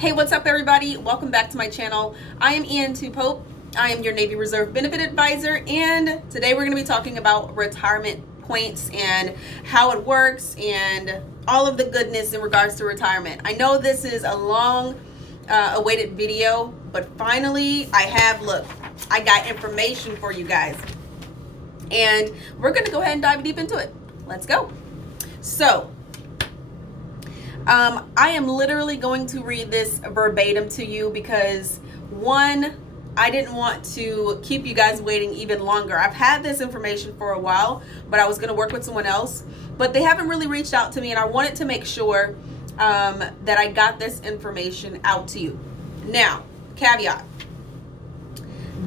Hey, what's up, everybody? Welcome back to my channel. I am Ian Two Pope. I am your Navy Reserve Benefit Advisor, and today we're going to be talking about retirement points and how it works and all of the goodness in regards to retirement. I know this is a long awaited video, but finally I got information for you guys, and we're going to go ahead and dive deep into it. Let's go. So I am literally going to read this verbatim to you because, one, I didn't want to keep you guys waiting even longer. I've had this information for a while, but I was going to work with someone else, but they haven't really reached out to me, and I wanted to make sure that I got this information out to you. Now, caveat,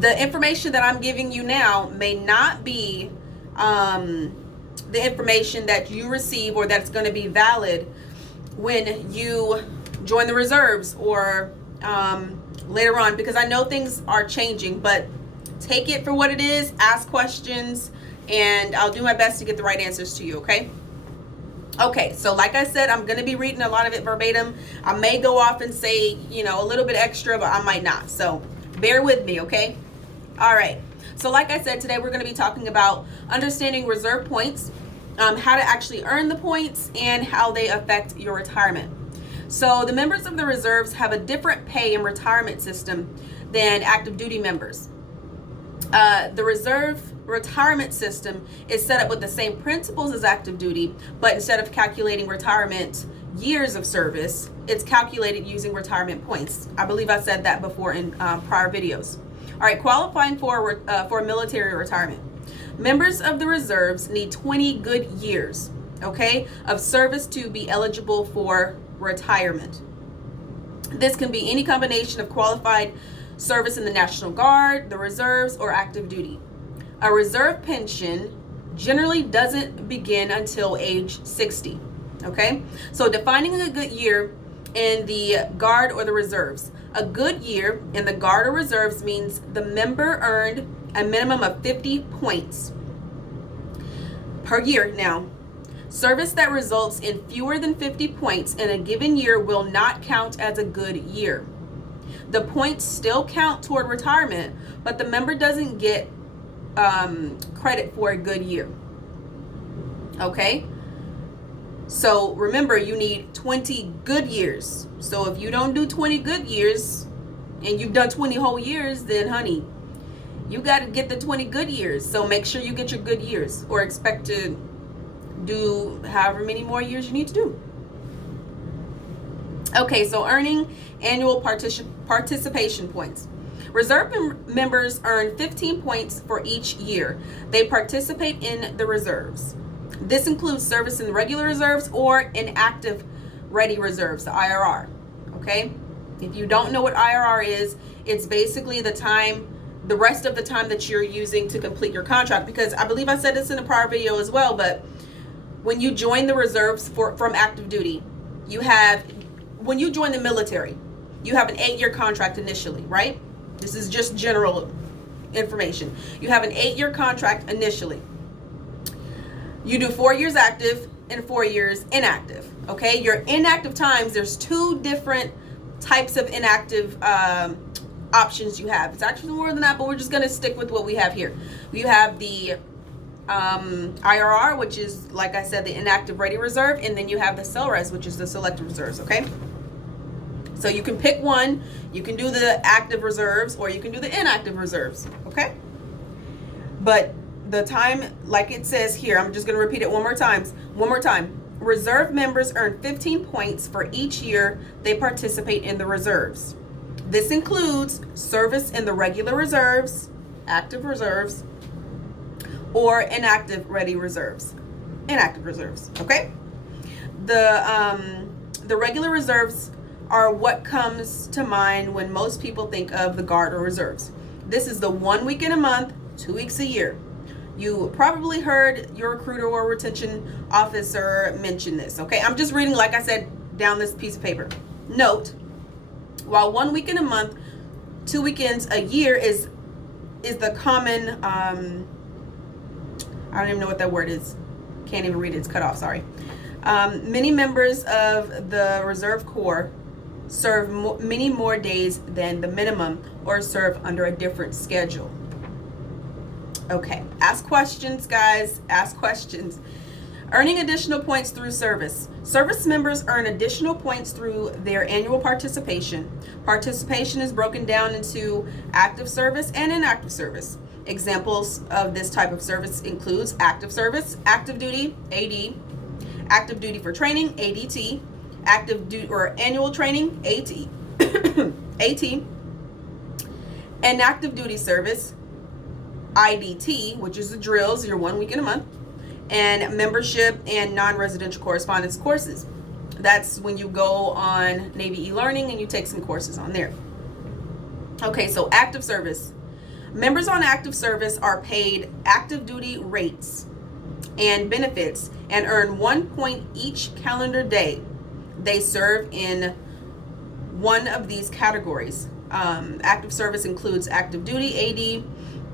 the information that I'm giving you now may not be the information that you receive or that's going to be valid when you join the reserves or later on, because I know things are changing, but take it for what it is, ask questions, and I'll do my best to get the right answers to you, okay? Okay, so like I said, I'm going to be reading a lot of it verbatim. I may go off and say, a little bit extra, but I might not. So bear with me, okay? All right. So like I said, today we're going to be talking about understanding reserve points, how to actually earn the points, and how they affect your retirement. So the members of the reserves have a different pay and retirement system than active duty members. The reserve retirement system is set up with the same principles as active duty, but instead of calculating retirement years of service, it's calculated using retirement points. I believe I said that before in prior videos. All right, qualifying for military retirement. Members of the reserves need 20 good years, okay, of service to be eligible for retirement. This can be any combination of qualified service in the National Guard, the reserves, or active duty. A reserve pension generally doesn't begin until age 60, okay? So defining a good year in the Guard or the reserves. A good year in the Guard or reserves means the member earned a minimum of 50 points per year. Now, service that results in fewer than 50 points in a given year will not count as a good year. The points still count toward retirement, but the member doesn't get credit for a good year. Okay? So remember, you need 20 good years. So if you don't do 20 good years and you've done 20 whole years, then honey, you got to get the 20 good years. So make sure you get your good years, or expect to do however many more years you need to do. Okay, so earning annual participation points. Reserve members earn 15 points for each year they participate in the reserves. This includes service in the regular reserves or in active ready reserves, the IRR. Okay? If you don't know what IRR is, it's basically the rest of the time that you're using to complete your contract. Because I believe I said this in a prior video as well, but when you join the reserves from active duty, when you join the military, you have an 8-year contract initially, right? This is just general information. You have an 8-year contract initially. You do 4 years active and 4 years inactive. Okay, your inactive times, there's 2 different types of inactive options you have. It's actually more than that, but we're just going to stick with what we have here. You have the IRR, which is, like I said, the inactive ready reserve, and then you have the SELRES, which is the selective reserves. Okay, so you can pick one. You can do the active reserves or you can do the inactive reserves. Okay, but the time, like it says here, I'm just going to repeat it one more time. Reserve members earn 15 points for each year they participate in the reserves. This includes service in the regular reserves, active reserves, or inactive ready reserves. Inactive reserves, okay? The regular reserves are what comes to mind when most people think of the Guard or reserves. This is the 1 week in a month, 2 weeks a year. You probably heard your recruiter or retention officer mention this, okay? I'm just reading, like I said, down this piece of paper. Note, while 1 week in a month, 2 weekends a year is the common, I don't even know what that word is. Can't even read it, it's cut off, sorry. Many members of the Reserve Corps serve many more days than the minimum, or serve under a different schedule. Okay, ask questions, guys. Ask questions. Earning additional points through service. Service members earn additional points through their annual participation. Participation is broken down into active service and inactive service. Examples of this type of service includes active service, active duty, AD, active duty for training, ADT, active duty or annual training, AT, AT, and active duty service, IDT, which is the drills, your 1 week in a month, and membership and non-residential correspondence courses. That's when you go on Navy e-learning and you take some courses on there. Okay, so active service. Members on active service are paid active duty rates and benefits and earn 1 point each calendar day they serve in one of these categories. Active service includes active duty,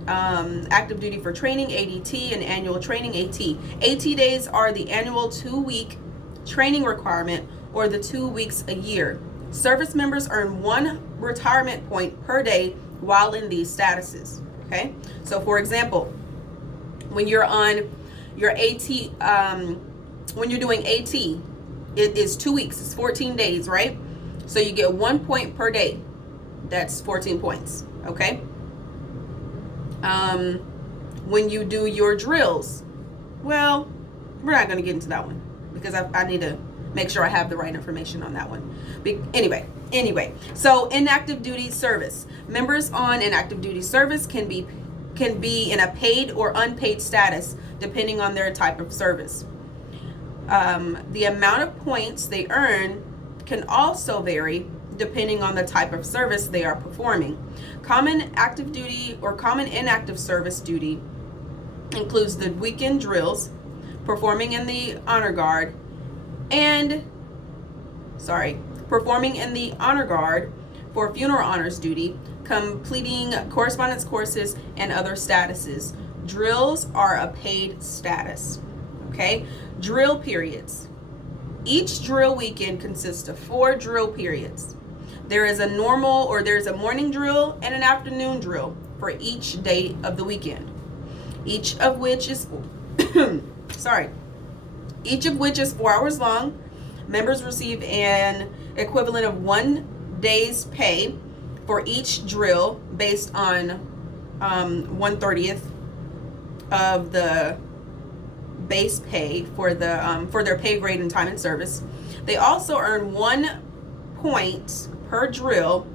AD, active duty for training, ADT, and annual training, AT. AT days are the annual 2-week training requirement, or the 2 weeks a year. Service members earn 1 retirement point per day while in these statuses. Okay, so for example, when you're on your AT, when you're doing AT, it is 2 weeks, it's 14 days, right? So you get 1 point per day. That's 14 points. Okay. When you do your drills, well, we're not going to get into that one because I need to make sure I have the right information on that one. Anyway, so inactive duty service. Members on inactive duty service can be in a paid or unpaid status depending on their type of service. The amount of points they earn can also vary depending on the type of service they are performing. Common active duty or common inactive service duty includes the weekend drills, performing in the honor guard, performing in the honor guard for funeral honors duty, completing correspondence courses, and other statuses. Drills are a paid status. Okay, drill periods. Each drill weekend consists of 4 drill periods. There's a morning drill and an afternoon drill for each day of the weekend. Each of which is 4 hours long. Members receive an equivalent of 1 day's pay for each drill based on 1/30th of the base pay for their pay grade and time in service. They also earn 1 point per drill,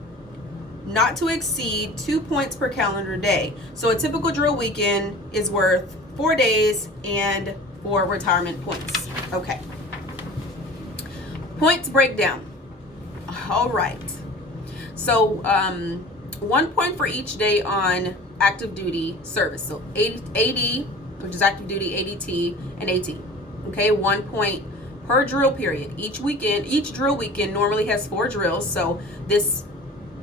not to exceed 2 points per calendar day. So a typical drill weekend is worth 4 days and 4 retirement points. Okay. Points breakdown. All right. So 1 point for each day on active duty service. So AD, which is active duty, ADT, and AT. Okay, 1 point per drill period. Each drill weekend normally has 4 drills, so this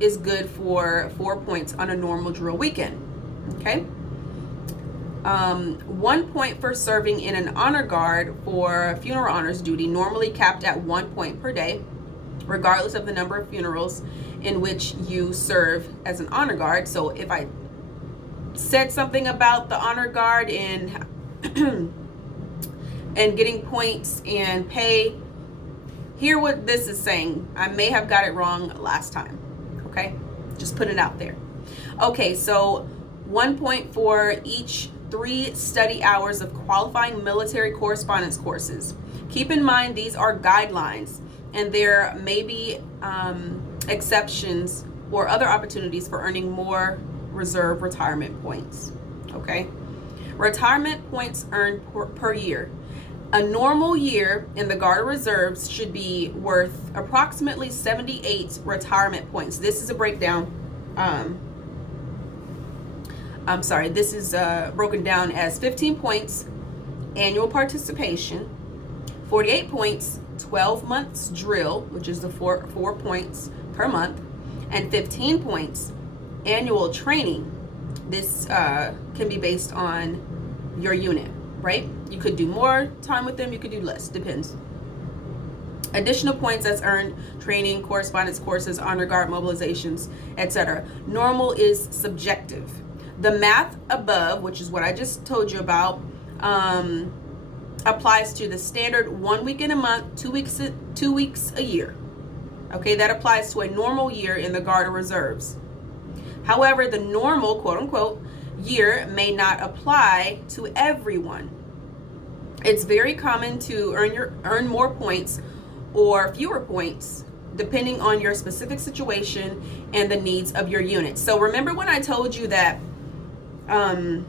is good for 4 points on a normal drill weekend. Okay. 1 point for serving in an honor guard for funeral honors duty, normally capped at 1 point per day, regardless of the number of funerals in which you serve as an honor guard. So if I said something about the honor guard and getting points and pay, hear what this is saying. I may have got it wrong last time. Okay, just put it out there. Okay, so 1 point for each 3 study hours of qualifying military correspondence courses. Keep in mind these are guidelines, and there may be exceptions or other opportunities for earning more reserve retirement points. Okay, retirement points earned per year. A normal year in the Guard Reserves should be worth approximately 78 retirement points. This is a breakdown. This is broken down as 15 points annual participation, 48 points 12 months drill, which is the 4 points per month, and 15 points annual training. This can be based on your unit, right? You could do more time with them, you could do less, depends. Additional points that's earned training, correspondence courses, honor guard mobilizations, etc. Normal is subjective. The math above, which is what I just told you about, applies to the standard 1 week in a month, 2 weeks a year. Okay, that applies to a normal year in the Guard or Reserves. However, the normal, quote unquote, year may not apply to everyone. It's very common to earn more points or fewer points depending on your specific situation and the needs of your unit. So remember when I told you that the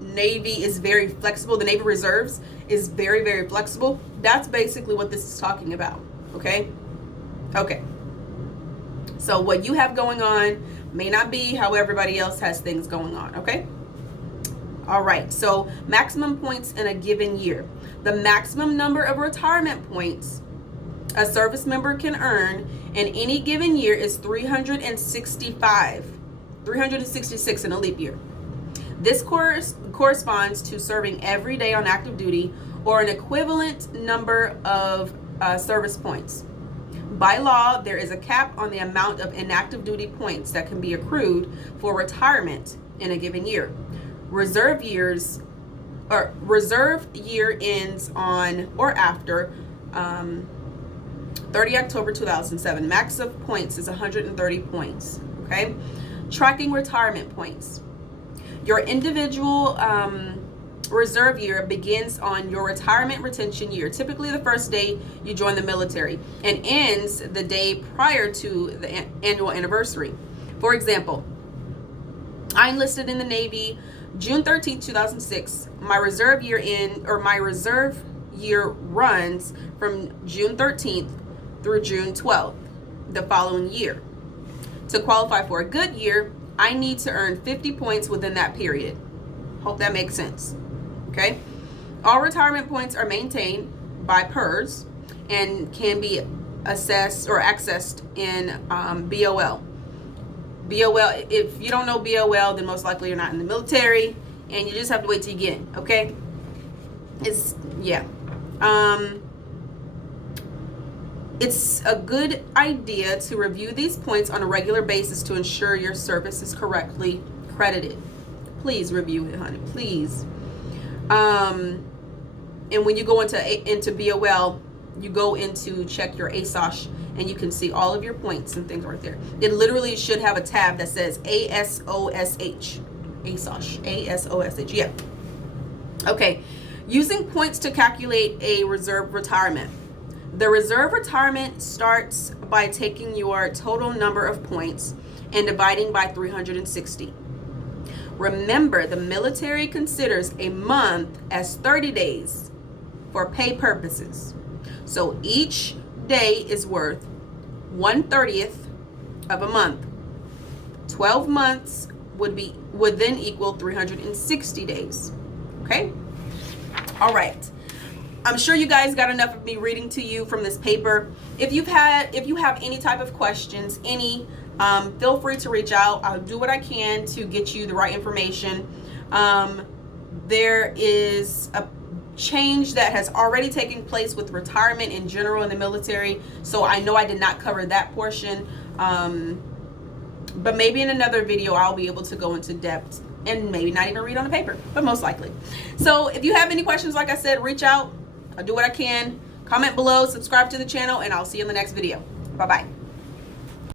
Navy is very flexible, the Navy Reserves is very, very flexible? That's basically what this is talking about. Okay. So what you have going on may not be how everybody else has things going on. Okay. All right, so maximum points in a given year. The maximum number of retirement points a service member can earn in any given year is 366 in a leap year. This corresponds to serving every day on active duty or an equivalent number of service points. By law, there is a cap on the amount of inactive duty points that can be accrued for retirement in a given year. Reserve year ends on or after 30 October 2007. Max of points is 130 points. Okay. Tracking retirement points. Your individual reserve year begins on your retirement retention year, typically the first day you join the military, and ends the day prior to the annual anniversary. For example, I enlisted in the Navy June 13, 2006. My reserve year runs from June 13th through June 12th the following year. To qualify for a good year, I need to earn 50 points within that period. Hope that makes sense. Okay. All retirement points are maintained by PERS and can be assessed or accessed in BOL. BOL, if you don't know BOL, then most likely you're not in the military and you just have to wait till you get in, okay? It's a good idea to review these points on a regular basis to ensure your service is correctly credited. Please review it, honey, please. And when you go into BOL, you go into check your ASOSH, and you can see all of your points and things right there. It literally should have a tab that says ASOSH. ASOSH, yeah. Okay, using points to calculate a reserve retirement. The reserve retirement starts by taking your total number of points and dividing by 360. Remember, the military considers a month as 30 days for pay purposes. So each day is worth 1/30th of a month. 12 months would then equal 360 days. Okay? All right. I'm sure you guys got enough of me reading to you from this paper. If you have any type of questions, feel free to reach out. I'll do what I can to get you the right information. There is a change that has already taken place with retirement in general in the military, so I know I did not cover that portion, but maybe in another video I'll be able to go into depth and maybe not even read on the paper, but most likely. So if you have any questions, like I said, reach out. I'll do what I can. Comment below, subscribe to the channel, and I'll see you in the next video. Bye-bye.